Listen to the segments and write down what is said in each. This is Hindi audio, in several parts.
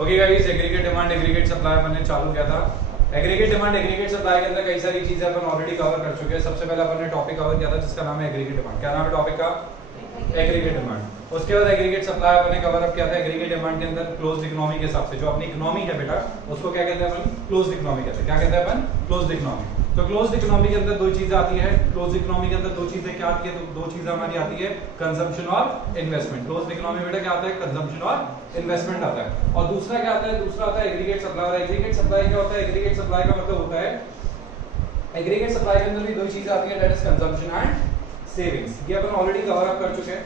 Okay guys, aggregate demand aggregate supply मैंने चालू किया था। एग्रीगेट डिमांड एग्रीगेट सप्लाई के अंदर कई सारी चीजें अपन ऑलरेडी कवर कर चुके हैं। सबसे पहले अपन ने टॉपिक कवर किया था जिसका नाम है एग्रीगेट डिमांड। क्या नाम है टॉपिक का? Aggregate demand. उसके बाद एग्रीगेट सप्लाई अपन ने कवर अप किया था। एग्रीगेट डिमांड के अंदर क्लोज्ड इकोनॉमी के हिसाब से जो अपनी इकोनॉमी है बेटा, उसको क्या कहते हैं अपन? क्लोज्ड इकोनॉमी कहते हैं। क्या कहते हैं अपन? Closed economy. तो क्लोज्ड इकोनॉमी के अंदर दो चीजें आती है। क्लोज्ड इकोनॉमी के अंदर दो चीजें क्या आती है? तो दो चीजें हमारी आती है, कंजम्पशन और इन्वेस्टमेंट। क्लोज्ड इकोनॉमी बेटा क्या आता है? कंजम्पशन और इन्वेस्टमेंट आता है। और दूसरा क्या आता है? दूसरा आता है एग्रीगेट सप्लाई। और एग्रीगेट सप्लाई क्या होता है? एग्रीगेट सप्लाई का मतलब होता है, एग्रीगेट सप्लाई के अंदर भी दो चीजें आती है, that is consumption and savings. ये अपन ऑलरेडी कवर अप कर चुके हैं।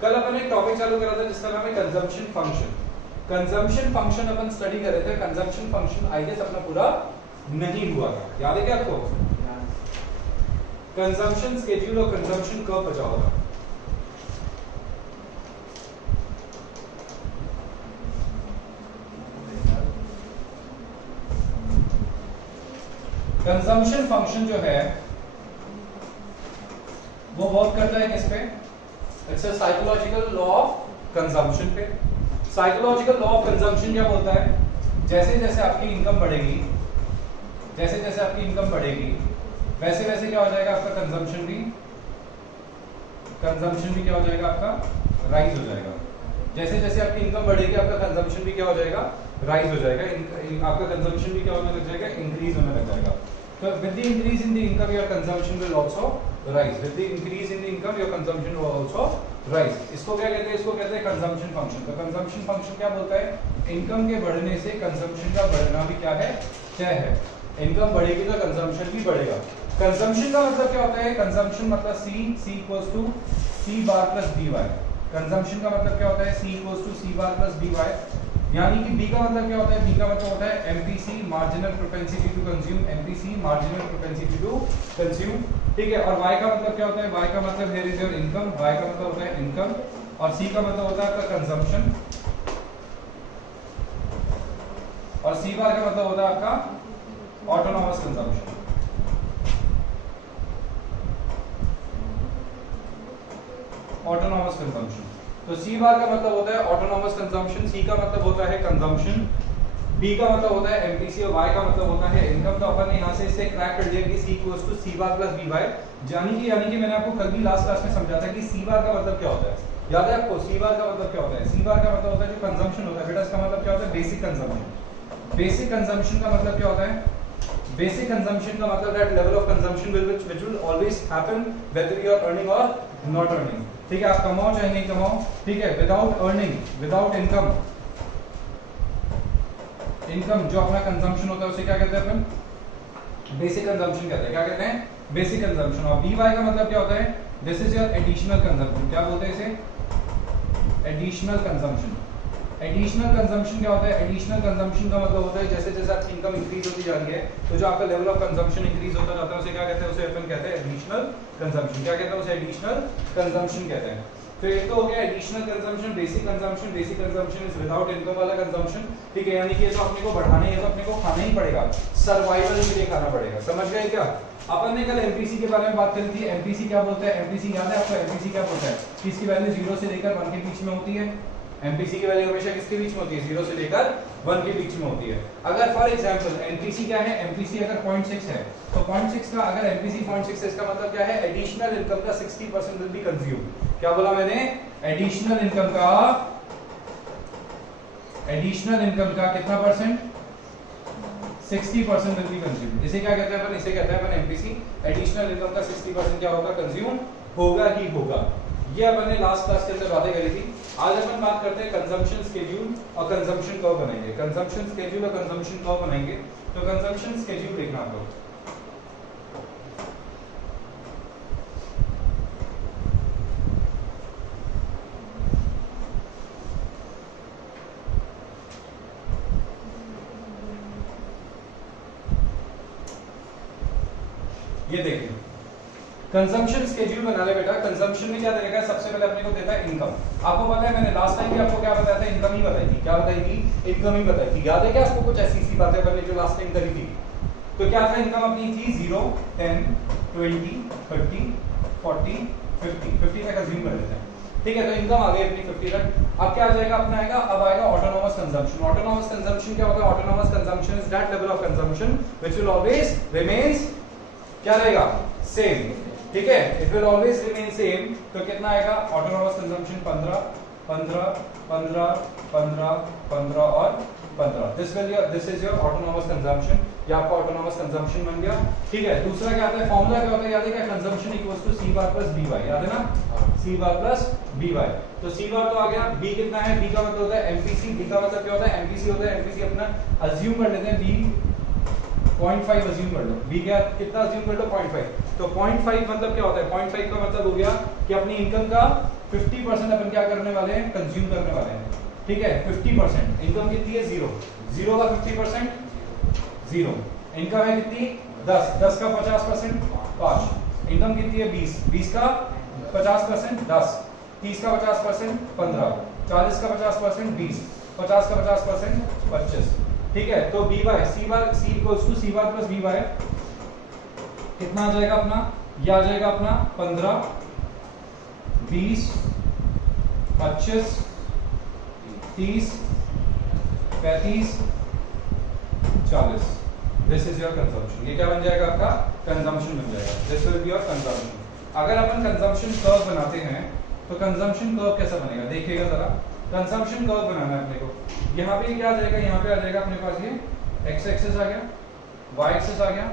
कल अपन एक टॉपिक चालू करा था जिसका नाम है कंजम्पशन फंक्शन। कंजम्पशन फंक्शन अपन स्टडी कर रहे थे। कंजम्पशन फंक्शन आई गेस अपना पूरा नहीं हुआ था, याद है क्या आपको? कंजम्पशन स्केड्यूल और कंजम्पशन कर्व बचा होगा। कंजम्पशन फंक्शन जो है वो वर्क करता है किस पे? It's a psychological law of consumption पे। साइकोलॉजिकल लॉ ऑफ कंजम्पशन क्या बोलता है? जैसे जैसे आपकी इनकम बढ़ेगी, जैसे जैसे आपकी इनकम बढ़ेगी, वैसे वैसे क्या हो जाएगा आपका कंजम्पशन भी क्या हो जाएगा? आपका राइज हो जाएगा। जैसे जैसे आपकी इनकम बढ़ेगी आपका कंजम्पशन भी क्या हो जाएगा? राइज हो जाएगा। आपका कंजम्पशन भी क्या होने लग जाएगा? इंक्रीज होने लग जाएगा। तो with the increase in the income your consumption will also rise. With the increase in the income your consumption will also rise. इसको क्या कहते हैं? इसको कहते हैं कंजम्पशन फंक्शन। तो कंजम्पशन फंक्शन क्या बोलता है? इनकम के बढ़ने से कंजम्पशन का बढ़ना भी क्या है? तय है। इनकम बढ़ेगी तो कंजम्पशन भी बढ़ेगा। कंजम्पशन का मतलब क्या होता है? कंजम्पशन मतलब C equals to C bar plus dy। Consumption का मतलब क्या होता है? C equals to C bar plus dy। यानी कि B का मतलब क्या होता है? B का मतलब होता है MPC marginal propensity to consume. MPC marginal propensity to consume, ठीक है। और Y का मतलब क्या होता है? Y का मतलब here is your income. Y का मतलब होता है इनकम। और C का मतलब होता है आपका कंजम्पशन। और C बार का मतलब होता है आपका ऑटोनॉमस कंजम्पशन। Autonomous consumption. तो C बार का मतलब होता है ऑटोनॉमस कंजम्पशन, C का मतलब होता है कंजम्पशन, B का मतलब होता है MPC और Y का मतलब होता है इनकम। तो अपन ने यहां से इससे क्रैक कर दिया कि C equals to C bar plus BY। यानी कि मैंने आपको कल भी लास्ट क्लास में समझा था कि C बार का मतलब क्या होता है? याद है आपको? C बार का मतलब क्या होता है? C बार का मतलब होता है जो कंजम्पशन होता है बेटा, इसका मतलब क्या होता है? Basic consumption. बेसिक कंजम्पशन का मतलब क्या होता है? बेसिक कंजम्पशन का मतलब that level of consumption which will always happen whether you are earning or not earning। ठीक है, आप कमाओ चाहे नहीं कमाओ, ठीक है। Without earning, without income, income जो अपना कंजम्पशन होता है उसे क्या कहते हैं अपन? बेसिक कंजम्पशन कहते हैं। क्या कहते हैं? Basic consumption. और BY का मतलब क्या होता है? This is your additional consumption. क्या बोलते हैं इसे? Additional consumption. एडिशनल कंजम्पशन क्या होता है? एडिशनल कंजम्पशन का मतलब होता है जैसे जैसे आपकी इनकम इंक्रीज होती जा रही है तो जो आपका लेवल ऑफ कंजम्पशन इंक्रीज होता जाता है उसे क्या कहते हैं? उसे अपन कहते हैं एडिशनल कंजम्पशन। क्या कहते हैं? उसे एडिशनल कंजम्पशन कहते हैं। तो एक तो हो गया additional consumption, basic consumption. Basic consumption is without income वाला कंजम्पशन, ठीक है। यानी कि ये तो अपने को बढ़ाना है तो अपने को खाना ही पड़ेगा, सर्वाइवल के लिए खाना पड़ेगा। समझ गए क्या? अपन ने कल MPC के बारे में बात करी थी। MPC क्या बोलता है? MPC याद है आपको? MPC क्या बोलता है? कि इसकी वैल्यू 0 से लेकर 1 के बीच में होती है। MPC की वैल्यू हमेशा किसके बीच में होती है? 0 से लेकर 1 के बीच में होती है। अगर फॉर एग्जांपल MPC क्या है? MPC अगर 0.6 है तो 0.6 का अगर MPC 0.6 है इसका मतलब क्या है? एडिशनल इनकम का 60% विल बी कंज्यूम। क्या बोला मैंने? एडिशनल इनकम का कितना परसेंट? 60% will be consume. इसे क्या कहते हैं अपन? इसे कहते हैं अपन MPC। एडिशनल इनकम का 60% क्या होगा? कंज्यूम होगा ही होगा। ये अपन ने लास्ट क्लास के अंदर बातें करी थी। आज अपन बात करते हैं कंजम्पशन स्केड्यूल और कंजम्पशन कर्व बनाएंगे। कंजम्पशन स्केड्यूल और कंजम्पशन कर्व बनाएंगे। तो कंजम्पशन स्केड्यूल देखना आप लोग। ये देखिए कंजम्पशन स्केड्यूल बना ले बेटा। कंजम्पशन में क्या देगा? सबसे पहले अपने को देता है इनकम। आपको पता है मैंने लास्ट टाइम भी आपको क्या बताया था? इनकम ही बताई थी। क्या बताई थी? इनकम ही बताई थी। याद है क्या आपको? कुछ ऐसी सी बातें बनने जो लास्ट टाइम करी थी। तो क्या था? इनकम अपनी थी 0, 10, 20, 30, 40, 50 तक अज्यूम कर लेते हैं। ठीक है, तो इनकम आ गई अपनी 50 लाख। अब क्या आ जाएगा अपना, आएगा अब आएगा ऑटोनोमस कंजम्पशन। ऑटोनोमस कंजम्पशन क्या होता है? Autonomous consumption is that level of consumption which will always remains, क्या रहेगा? सेम। ठीक है, it will always remain same. तो कितना आएगा ऑटोनोमस कंजम्पशन? 15 15 15 15 15 और 15। This is your autonomous consumption. ये आपका ऑटोनोमस कंजम्पशन बन गया। ठीक है, दूसरा क्या आता है? फॉर्मूला क्या होता है? याद है क्या? Consumption equals to C bar plus B Y. याद है ना? C bar plus B Y. तो सी बार तो आ गया, बी कितना है? बी का मतलब होता है एमपीसी। बी का मतलब क्या होता है? एमपीसी होता है। एमपीसी अपना अज्यूम कर लेते हैं, बी 0.5 अज्यूम कर लो। बी क्या कितना अज्यूम कर लो? 0.5। तो 0.5 मतलब क्या होता है? 0.5 का मतलब हो गया कि अपनी इनकम का 50% अपन क्या करने वाले हैं? कंज्यूम करने वाले हैं। ठीक है, 50%। इनकम कितनी है? 0। 0 का 50% 0। इनकम है कितनी? 10। 10 का 50% 5। इनकम कितनी है? 20। 20 का 50% 10। 30 का 50% 15। 40 का 50% 20। 50 का 50% 25। ठीक है, तो B by C bar, C equals to C bar plus B by कितना आ जाएगा अपना? ये आ जाएगा अपना 15 20 25 30 35 40। This is your consumption. ये क्या बन जाएगा? आपका कंजम्पशन बन जाएगा। This will be your consumption. अगर अपन कंजम्पशन कर्व बनाते हैं तो कंजम्पशन कर्व कैसा बनेगा? देखिएगा जरा। कंजम्पशन कर्व बनाना है अपने को। यहाँ पे क्या आ जाएगा? यहाँ पे आ जाएगा अपने पास ये एक्स एक्सिस आ गया, वाई एक्सिस आ गया,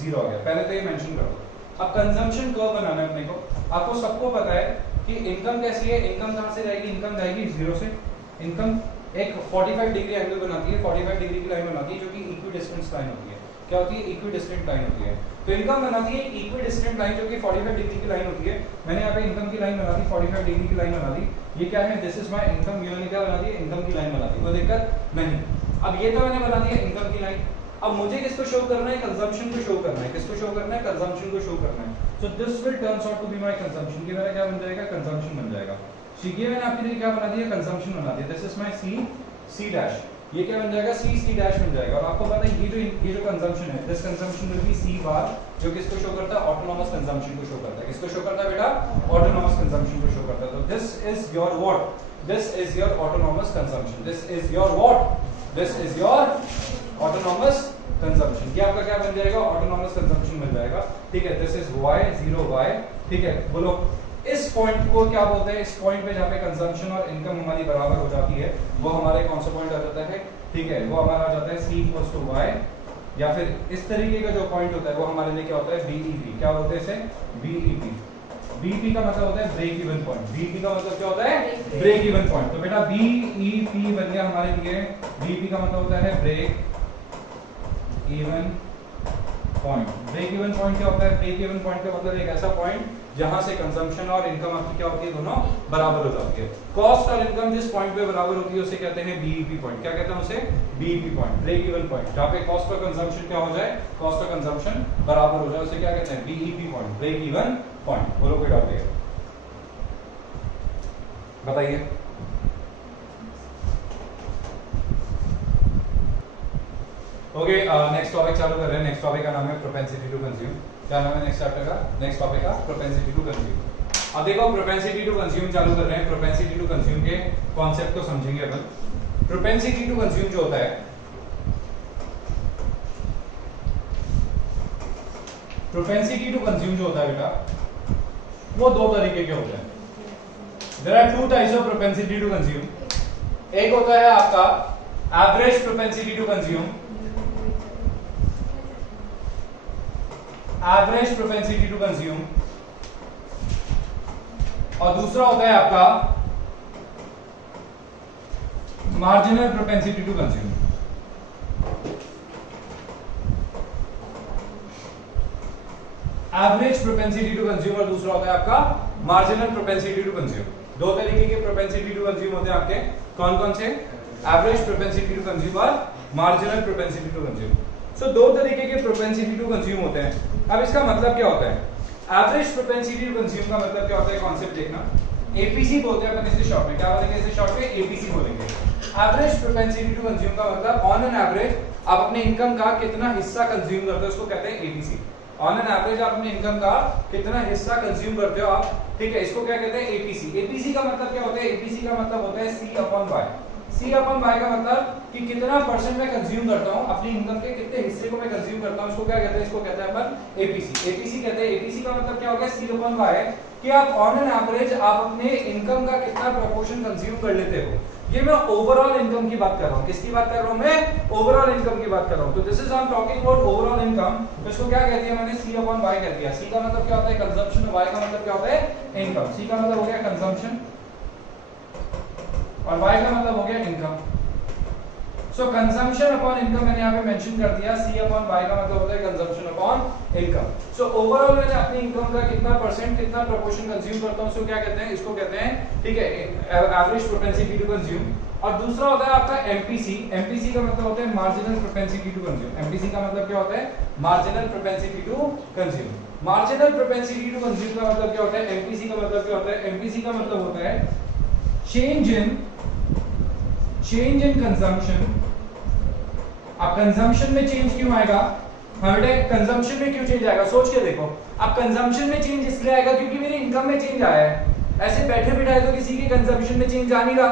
0 आ गया। पहले तो ये मेंशन कर दो। अब कंजम्पशन कर्व बनाना है अपने को। आपको सबको पता है कि इनकम कैसी है? इनकम कहाँ से जाएगी? इनकम जाएगी 0 से। इनकम एक 45 डिग्री एंगल बनाती है, 45 डिग्री की लाइन बनाती है जो कि इक्विडिस्टेंस लाइन होती है। क्या होती है? इक्विडिस्टेंट लाइन होती है। तो इनकम बनाती है इक्विडिस्टेंट लाइन जो कि 45 डिग्री की लाइन होती है। मैंने यहाँ पे इनकम की लाइन बना दी, 45 डिग्री की लाइन बना दी। ये क्या है? This is my income. ये मैंने क्या बना दी? इनकम की लाइन बना दी। कोई दिक्कत नहीं। अब ये तो मैंने बना दिया इनकम की लाइन। अब मुझे किसको शो करना है? कंजम्पशन को शो करना है। किसको शो करना है? कंजम्पशन को शो करना है। So this will turns out to be my consumption. ये मेरा क्या बन जाएगा? कंजम्पशन बन जाएगा। ये मैंने आपके लिए क्या बना दिया? कंजम्पशन बना दिया। This is my C dash. ये क्या बन जाएगा? सी डैश बन जाएगा। और आपको पता है ये जो कंजम्पशन है, this consumption will be C bar, जो किसको शो करता है? ऑटोनोमस कंजम्पशन को शो करता है। किसको शो करता है बेटा? ऑटोनोमस कंजम्पशन को शो करता है। तो this is your what? This is your autonomous consumption. This is your what? This is your autonomous consumption. ये आपका क्या बन जाएगा? ऑटोनोमस कंजम्पशन बन जाएगा। ठीक है, दिस इज y 0 y। ठीक है, बोलो इस पॉइंट को क्या बोलते हैं? इस पॉइंट पे जहाँ पे कंजम्पशन और इनकम हमारी बराबर हो जाती है, वो हमारे कौन सा पॉइंट आ जाता है? ठीक है, वो हमारा आ जाता है c इक्वल्स टू y। या फिर इस तरीके का जो पॉइंट होता है वो हमारे लिए क्या होता है? BEP। क्या बोलते हैं इसे? BEP। BEP का मतलब होता है ब्रेक इवन पॉइंट। BEP का मतलब क्या होता है? Break even point. तो बेटा BEP बन गया हमारे लिए। BEP का मतलब होता है break even point. Break even point क्या होता है? ब्रेक इवन पॉइंट का मतलब एक ऐसा पॉइंट जहां से कंजम्पशन और इनकम आपकी क्या होती है? दोनों बराबर हो जाती है। कॉस्ट और इनकम जिस पॉइंट पे बराबर होती है उसे कहते हैं BEP पॉइंट। क्या कहते हैं उसे? BEP point, break even point. जहां पे कॉस्ट और कंजम्पशन क्या हो जाए? कॉस्ट और कंजम्पशन बराबर हो जाए उसे क्या कहते हैं? BEP point, break even point. बोलो कोई डाउट है? बताइए। ओके, नेक्स्ट टॉपिक चालू कर रहे हैं। नेक्स्ट टॉपिक का नाम है प्रोपेंसिटी टू कंज्यूम। क्या नाम है नेक्स्ट चैप्टर का? नेक्स्ट टॉपिक का प्रोपेंसिटी टू कंज्यूम। अब देखो प्रोपेंसिटी टू कंज्यूम चालू कर रहे हैं। प्रोपेंसिटी टू कंज्यूम के कॉन्सेप्ट को समझेंगे अपन। प्रोपेंसिटी टू कंज्यूम जो होता है, प्रोपेंसिटी टू कंज्यूम जो होता है बेटा, वो दो तरीके के होते हैं। There are two types of propensity to consume. एक होता है आपका average propensity to consume, average propensity to consume, और दूसरा होता है आपका marginal propensity to consume. Average propensity to consume और दूसरा होता है आपका मार्जिनल प्रोपेंसिटी टू कंज्यूम। दो तरीके के प्रोपेंसिटी टू कंज्यूम होते हैं आपके। कौन कौन से? एवरेज प्रोपेंसिटी टू कंज्यूम और मार्जिनल प्रोपेंसिटी टू कंज्यूम। सो दो तरीके के प्रोपेंसिटी टू कंज्यूम होते हैं। अब इसका मतलब क्या होता है? एवरेज प्रोपेंसिटी टू कंज्यूम का मतलब क्या होता है? कॉन्सेप्ट देखना। एपीसी बोलते हैं अपन इसे शॉर्ट में। क्या बोलेंगे इसे शॉर्ट में? एपीसी बोलेंगे। एवरेज प्रोपेंसिटी टू कंज्यूम का मतलब ऑन एन एवरेज आप अपने इनकम का कितना हिस्सा कंज्यूम करते हो उसको कहते हैं एपीसी। ऑन एन एवरेज आप अपने इनकम का कितना हिस्सा कंज्यूम करते हो आप, ठीक है। इसको क्या कहते हैं, एपीसी। एपीसी का मतलब क्या होता है, एपीसी का मतलब होता है सी अपॉन वाई। सी अपॉन वाई का मतलब कि कितना परसेंट मैं कंज्यूम करता हूं अपनी इनकम के, कितने हिस्से को मैं कंज्यूम करता हूं, इसको क्या कहते हैं, इसको कहते हैं अपन एपीसी। एपीसी कहते हैं, एपीसी का मतलब क्या होगा, सी अपॉन वाई, कि आप ऑन एन एवरेज आप अपने इनकम का कितना प्रोपोर्शन कंज्यूम कर लेते हो। ये मैं ओवरऑल इनकम की बात कर रहा हूं। किसकी बात कर रहा हूं, मैं ओवरऑल इनकम की बात कर रहा हूं। तो this is I am talking about overall income. तो इसको क्या कहती है, मैंने सी अपॉन वाई कह दिया। सी का मतलब क्या होता है, कंजम्पशन, वाई का मतलब क्या होता है, इनकम। सी का मतलब हो गया कंजम्पशन और वाई का मतलब हो गया इनकम। सो कंजम्पशन अपॉन इनकम मैंने यहाँ पे मेंशन कर दिया। सी अपॉन वाई का मतलब होता है consumption upon income. So overall मैंने अपनी इनकम का कितना परसेंट, कितना प्रोपोर्शन कंज्यूम करता हूँ, सो क्या कहते हैं, इसको कहते हैं, ठीक है, एवरेज प्रोपेंसिटी टू कंज्यूम। और दूसरा होता है आपका एमपीसी। एमपीसी का मतलब होता है marginal propensity to consume. MPC का मतलब क्या होता है, marginal propensity to consume. Marginal propensity to consume का मतलब क्या होता है, एमपीसी का मतलब क्या होता है, एमपीसी का मतलब होता है चेंज इन कंजम्पशन। अब कंजम्पशन में चेंज क्यों आएगा, बेटे कंजम्पशन में क्यों चेंज आएगा, सोच के देखो। अब कंजम्पशन में चेंज इसलिए आएगा क्योंकि मेरी इनकम में चेंज आया है। ऐसे बैठे बिठाए तो किसी के कंजम्पशन में चेंज आ नहीं रहा।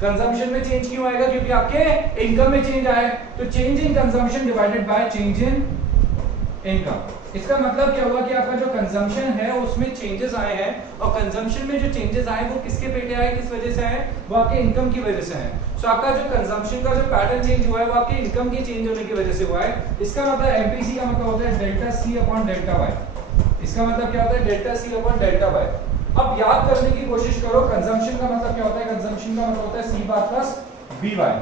कंजम्पशन में चेंज क्यों आएगा, क्योंकि आपके इनकम में चेंज आया है। तो change in consumption divided by change in income. इसका मतलब क्या हुआ कि आपका जो कंजम्पशन है उसमें चेंजेस आए हैं, और कंजम्पशन में जो चेंजेस आए वो किसके पेटे आए, किस वजह से आए, वो आपके इनकम की वजह से आए। सो आपका जो कंजम्पशन का जो पैटर्न चेंज हुआ है वो आपके इनकम के चेंज होने की वजह से हुआ है। इसका मतलब एमपीसी का मतलब होता है delta C upon delta Y. इसका मतलब क्या होता है, delta C upon delta Y. अब याद करने की कोशिश करो, कंजम्पशन का मतलब क्या होता है, कंजम्पशन का मतलब होता है सी बार प्लस बी वाई।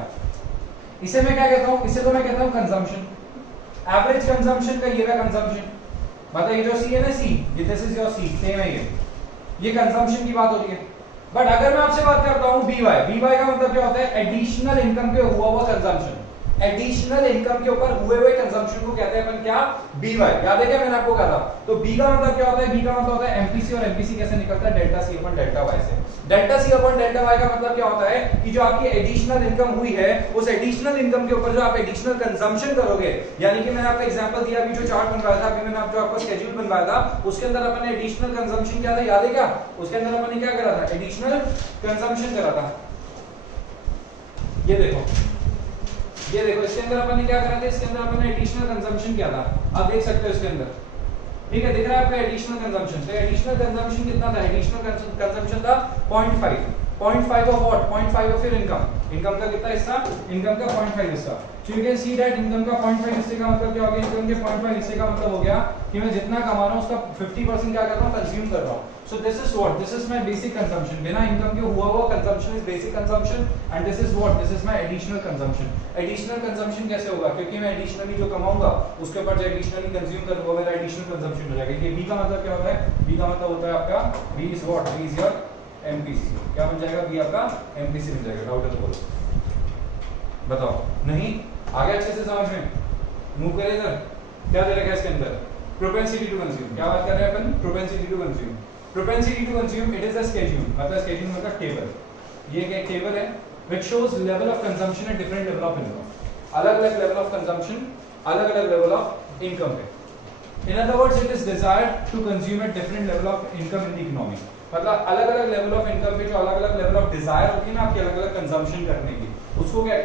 इसे मैं क्या कहता हूं, इसे तो मैं कहता हूं कंजम्पशन। एवरेज कंजम्पशन का ये रहा कंजम्पशन, मतलब ये जो सी है ना, C, this is your C, same है ये कंजम्पशन की बात हो रही है। बट अगर मैं आपसे बात करता हूं बीवाई, बीवाई का मतलब क्या होता है, एडिशनल इनकम पे हुआ हुआ कंजम्पशन। एडिशनल इनकम के ऊपर हुए हुए कंजम्पशन को कहते हैं अपन क्या, बीवाई। याद है क्या मैंने आपको कहा था। तो बी का मतलब क्या होता है, बी का मतलब होता है एमपीसी, और एमपीसी कैसे निकलता है, delta C upon delta Y से। Delta C upon delta Y का मतलब क्या होता है कि जो आपकी एडिशनल इनकम हुई है उस एडिशनल इनकम के ऊपर जो आप एडिशनल कंजम्पशन करोगे, यानी कि मैंने आपको एग्जांपल दिया, अभी जो चार्ट बनवाया था, अभी मैंने आपको स्केड्यूल बनवाया था, उसके अंदर अपन ने एडिशनल कंजम्पशन क्या था, याद है क्या, उसके अंदर अपन ने क्या करा था, एडिशनल कंजम्पशन करा था। ये देखो इसके अंदर अपन ने क्या करा था, इसके अंदर अपन ने एडिशनल कंजम्पशन किया था। आप देख सकते हो इसके अंदर, ठीक है, दिख रहा है आपका एडिशनल कंजम्पशन। तो एडिशनल कंजम्पशन कितना था, एडिशनल कंजम्पशन था 0.5 of what, 0.5 of your income का कितना हिस्सा, इनकम का 0.5 हिस्सा। So you can see that income का 0.5 हिस्से का मतलब क्या हो गया, इनकम के 0.5 हिस्से का मतलब हो गया कि मैं जितना कमा रहा हूं उसका 50% क्या कर रहा हूं, कंज्यूम कर रहा हूं। So this is what, this is my basic consumption. बिना इनकम के हुआ हुआ consumption is basic consumption, and this is what, this is my additional consumption. Additional consumption कैसे होगा, क्योंकि मैं एडिशनली जो कमाऊंगा उसके ऊपर जो एडिशनली कंज्यूम करूंगा मेरा एडिशनल कंजम्पशन हो जाएगा। ये बी का मतलब क्या होता है, बी का मतलब होता है आपका, B is what, B is your MPC. क्या बन जाएगा, बी आपका एमपीसी बन जाएगा। डाउट है तो बोलो, बताओ। नहीं आगे अच्छे से समझ में, मूव करें इधर। क्या दे रखा है इसके अंदर, प्रोपेंसिटी टू कंज्यूम। क्या बात कर रहे हैं अपन, propensity to consume. Propensity to consume, it is a schedule, मतलब स्केड्यूल मतलब टेबल। ये एक टेबल है which shows level of consumption at different level of income. अलग-अलग level of consumption, अलग-अलग level of income पे। In other words, it is desired to consume at different level of income in the economy. मतलब अलग-अलग level of income पे जो अलग-अलग level of desire होती है ना आपकी अलग-अलग consumption करने की, उसको क्या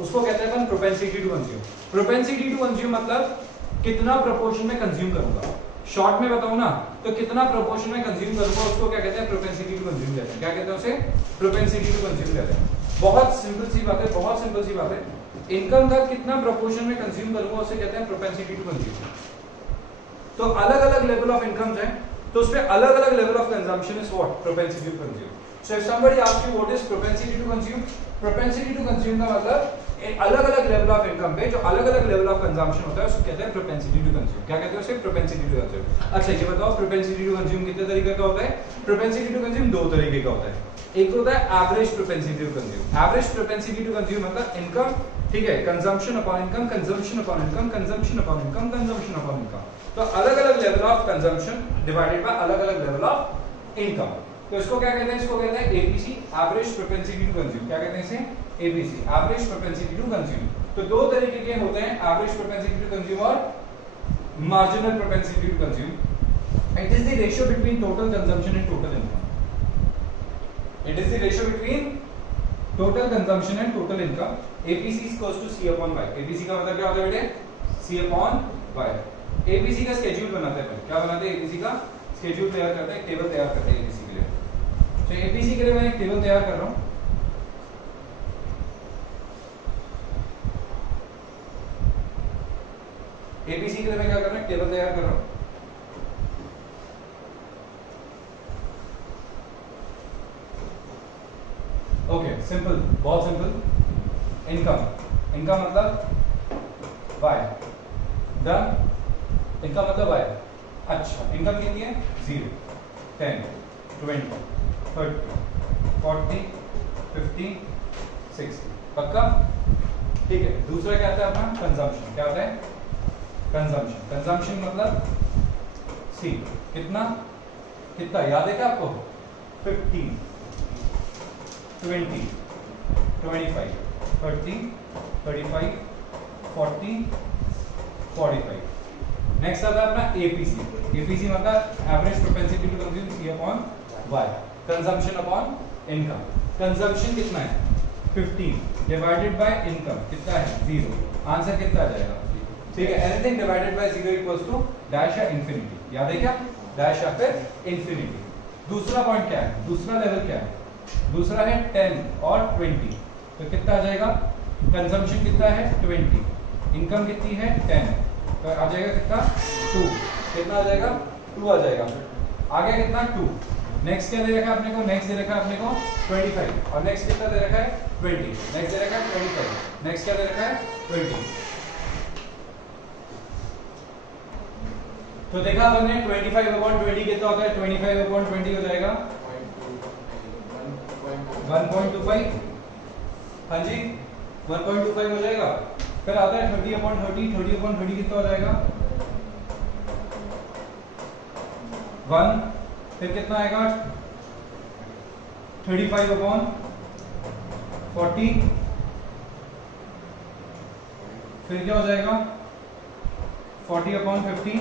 उसको कहते हैं अपन propensity to consume. Propensity to consume मतलब कितना proportion में consume करूंगा। शॉर्ट में बताऊं ना तो कितना प्रोपोर्शन में कंज्यूम करूंगा, उसको क्या कहते हैं, प्रोपेंसिटी टू कंज्यूम कहते हैं। क्या कहते हैं उसे, प्रोपेंसिटी टू कंज्यूम कहते हैं। बहुत सिंपल सी बात है, बहुत सिंपल सी बात है। इनकम का कितना प्रोपोर्शन में कंज्यूम करूंगा उसे कहते हैं प्रोपेंसिटी टू कंज्यूम। तो अलग-अलग लेवल ऑफ इनकम है तो उसमें अलग-अलग level of consumption is what, propensity to consume. So if somebody asks you what is propensity to consume, propensity to consume का मतलब अलग-अलग लेवल ऑफ इनकम पे जो अलग-अलग लेवल ऑफ कंजम्पशन होता है उसको कहते हैं प्रोपेंसिटी टू कंज्यूम। क्या कहते हैं उसे, प्रोपेंसिटी टू कंज्यूम। अच्छा ये बताओ प्रोपेंसिटी टू कंज्यूम कितने तरीके का होता है, प्रोपेंसिटी टू कंज्यूम दो तरीके का होता है। एक होता है average propensity to consume. Average propensity to consume मतलब इनकम, ठीक है, consumption upon income, consumption upon income, consumption upon income, consumption upon income. तो अलग-अलग level of consumption divided by अलग-अलग लेवल ऑफ इनकम। तो इसको क्या कहते हैं, इसको कहते हैं ABC, average propensity to consume. क्या कहते हैं इसे, ABC, average propensity to consume. तो दो तरीके के होते हैं, एवरेज प्रोपेंसिटी टू कंज्यूम और marginal propensity to consume. It is the ratio between total consumption and total income. It is the ratio between total consumption and total income. APC is equals to C upon Y. APC का मतलब क्या होता है बेटे? C upon Y. एपीसी का स्केड्यूल बनाते हैं, क्या बनाते हैं? एपीसी का स्केड्यूल तैयार करते हैं, टेबल तैयार करते हैं एपीसी के लिए। तो एपीसी के लिए मैं एक टेबल तैयार कर रहा हूं। एपीसी के लिए मैं क्या कर रहा हूं? टेबल तैयार कर रहा हूं। ओके, सिंपल, बहुत सिंपल। इनकम, इनकम मतलब वाई, डन। इनकम मतलब वाई। अच्छा, इनकम कितनी है? 0, 10, 20, 30, 40, 50, 60। पक्का? ठीक है। दूसरा क्या आता है अपना? कंजम्पशन। क्या होता है? कंजम्पशन। कंजम्पशन मतलब सी। कितना कितना याद है क्या आपको? 15, 20, 25, 30, 35, 40, 45। नेक्स्ट आता है अपना एपीसी। एपीसी मतलब average propensity to consume, C upon Y. Consumption upon income. Consumption कितना है? 15 डिवाइडेड बाय इनकम कितना है? 0। आंसर कितना आ जाएगा? ठीक है। Anything divided by 0 equals to dash या इंफिनिटी। याद है क्या? डैश या फिर इंफिनिटी। दूसरा पॉइंट क्या है? दूसरा लेवल क्या है? दूसरा है 10 और 20। तो कितना आ जाएगा? कंजम्पशन कितना है? 20। इनकम कितनी है? 10। तो आ जाएगा कितना? 2। कितना आ जाएगा? 2 आ जाएगा। आगे कितना? 2। नेक्स्ट क्या दे रखा है अपने को? नेक्स्ट दे रखा है अपने को 25। और नेक्स्ट कितना दे रखा है? 20। नेक्स्ट दे रखा है 25। नेक्स्ट क्या दे रखा है? 20। तो देखा हमने 25/20 कितना होता है? 25/20 हो जाएगा 1.25। हाँ जी, 1.25 हो जाएगा। फिर आता है 30/30। 30/30 कितना हो जाएगा? 1। फिर कितना आएगा? 35/40। फिर क्या हो जाएगा? 40/50।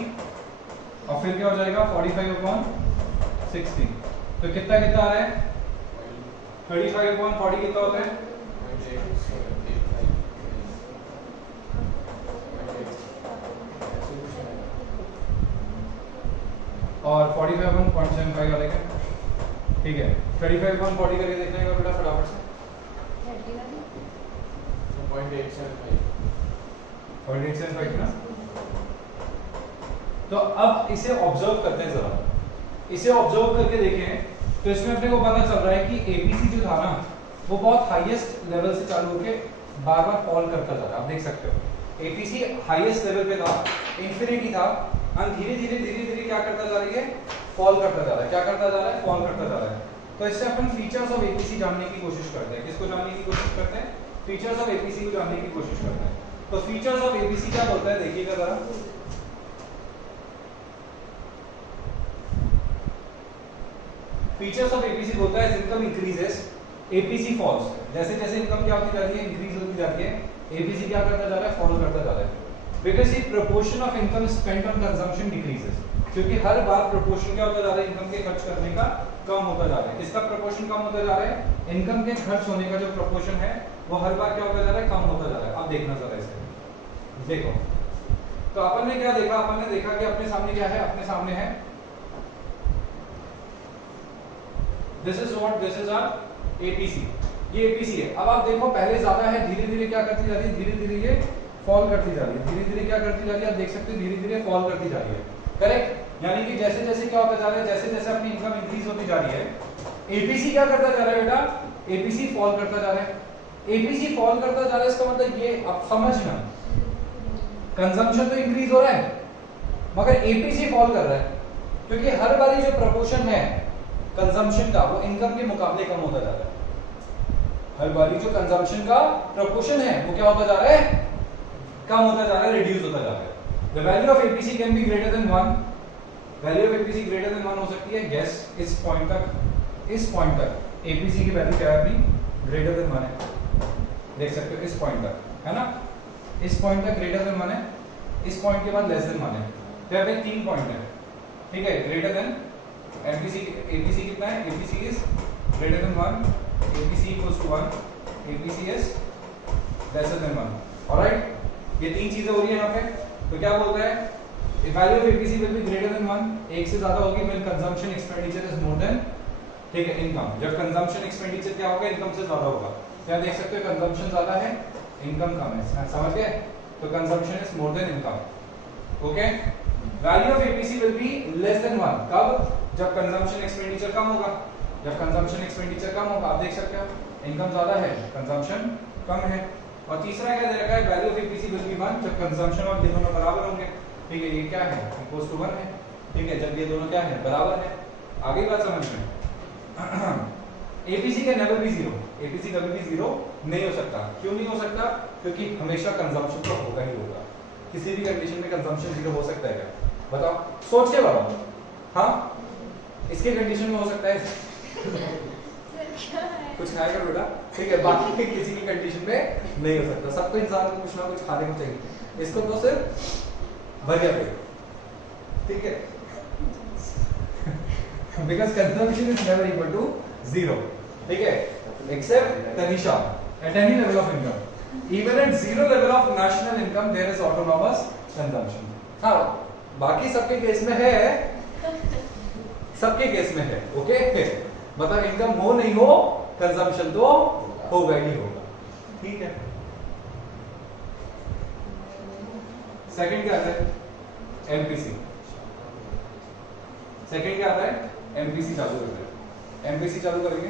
और फिर क्या हो जाएगा? 45/60। तो कितना कितना आ रहा है? 35/40 कितना होता है? और 45/0.75 वाले का। ठीक है, 35/40 करके देखने का बेटा फटाफट से। 0.875 ना। तो अब इसे ऑब्जर्व करते हैं जरा। इसे ऑब्जर्व करके देखें तो इसमें अपने को पता चल रहा है कि एपीसी जो था ना वो बहुत हाईएस्ट लेवल से चालू होके बार बार फॉल करता जा रहा है। आप देख सकते हो एपीसी हाईएस्ट लेवल पे था, इंफिनिटी था, और धीरे धीरे क्या करता जा रही है? फॉल करता जा रहा है। क्या करता जा रहा है? फॉल करता जा रहा है। तो इससे अपन फीचर्स ऑफ एपीसी जानने की कोशिश करते हैं। किसको जानने की कोशिश करते हैं? फीचर्स ऑफ एपीसी को जानने की कोशिश करते हैं। तो फीचर्स ऑफ एपीसी क्या बोलता है? देखिएगा जरा। फीचर्स ऑफ एपीसी बोलता है इनकम इंक्रीजेस, एपीसी फॉल्स। जैसे जैसे इनकम क्या होती जा रही है? इंक्रीज होती जाती है। एपीसी क्या करता जा रहा है? फॉल करता जा रहा है। Because the proportion of income spent on consumption decreases. क्योंकि हर बार प्रोपोर्शन क्या होता जा रहा है? इनकम के खर्च करने का कम होता जा रहा है। किसका प्रोपोर्शन कम होता जा रहा है? इनकम के खर्च होने का जो प्रोपोर्शन है वो हर बार क्या होता जा रहा है? कम होता जा रहा है। अब देखना जरा इसे देखो। तो अपन ने क्या देखा? अपन ने देखा कि अपने सामने क्या है? अपने सामने है this is what, this is our APC. ये एपीसी है। अब आप देखो पहले ज्यादा है, धीरे धीरे क्या करती जा रही है? धीरे धीरे ये फॉल करती जा रही है। धीरे धीरे क्या करती जा रही है? आप देख सकते हो धीरे धीरे फॉल करती जा रही है। करेक्ट? यानी कि जैसे जैसे क्या होता जा रहा है? जैसे जैसे अपनी इनकम इंक्रीज होती जा रही है, एपीसी क्या करता जा रहा है बेटा? एपीसी फॉल करता जा रहा है। एपीसी फॉल करता जा रहा है इसका मतलब ये अब समझना, कंजम्पशन तो इंक्रीज हो रहा है मगर एपीसी फॉल कर रहा है, क्योंकि हर बारी जो प्रोपोर्शन है कंजम्पशन का वो इनकम के मुकाबले कम होता जा रहा है। हर बारी जो कंजम्पशन का प्रोपोर्शन है वो क्या होता जा रहा है? कम होता जा रहा है, रिड्यूस होता जा रहा है। The value of APC can be greater than 1। Value of APC greater than 1 हो सकती है। गेस इस पॉइंट तक एपीसी की वैल्यू क्या है? अभी ग्रेटर देन 1 है। देख सकते हो इस पॉइंट तक, है ना? इस पॉइंट तक ग्रेटर देन 1 है, इस पॉइंट के बाद लेस देन 1 है। तो यहाँ पे 3 पॉइंट है, ठीक है। ग्रेटर देन एबीसी, एबीसी कितना है, ABC is greater than 1, ABC equals to 1, ABC is lesser than 1। Alright, ये 3 चीजें हो रही है यहाँ पे। तो क्या बोलता है, value of ABC will be greater than 1, एक से ज्यादा होगी when consumption expenditure is more than, ठीक है, इनकम। जब कंजम्पशन एक्सपेंडिचर क्या होगा, इनकम से ज्यादा होगा। तो यहाँ देख सकते हो कंजम्पशन ज्यादा है, इनकम कम है, समझ गए। तो consumption is more than income, okay. Value of ABC will be less than 1, कब, जब कंजम्पशन एक्सपेंडिचर कम होगा। जब कंजम्पशन एक्सपेंडिचर कम होगा, आप देख सकते हो इनकम ज्यादा है, कंजम्पशन कम है। और तीसरा क्या दे रखा है, value of ABC will be 1 जब कंजम्पशन और ये दोनों बराबर होंगे, ठीक है। ये क्या है, इक्वल्स टू 1 है, ठीक है, जब ये दोनों क्या है, बराबर है। आगे बात समझ में। ABC can never be 0, ABC कभी भी 0 नहीं हो सकता। क्यों नहीं हो सकता, क्योंकि हमेशा कंजम्पशन तो होगा ही होगा। किसी भी कंडीशन में कंजम्पशन 0 हो सकता है क्या, बताओ, सोच के बताओ। हाँ, इसके कंडीशन में हो सकता है कुछ खाएगा बेटा, ठीक है, बाकी किसी की कंडीशन में नहीं हो सकता। सबको इंसान को कुछ ना कुछ खाने को चाहिए, इसको तो सिर्फ भरिया पेट, ठीक है। Because consumption is never equal to 0, ठीक है, एक्सेप्ट तनिषा at any level of income. Even at 0 level of national income there is autonomous consumption. हाँ, बाकी सबके केस में है, सबके केस में है, ओके। मतलब इनकम हो नहीं हो, कंजम्पशन तो होगा ही होगा, ठीक है। सेकंड क्या आता है, एमपीसी। सेकंड क्या आता है, एमपीसी चालू करते हैं। एमपीसी चालू करेंगे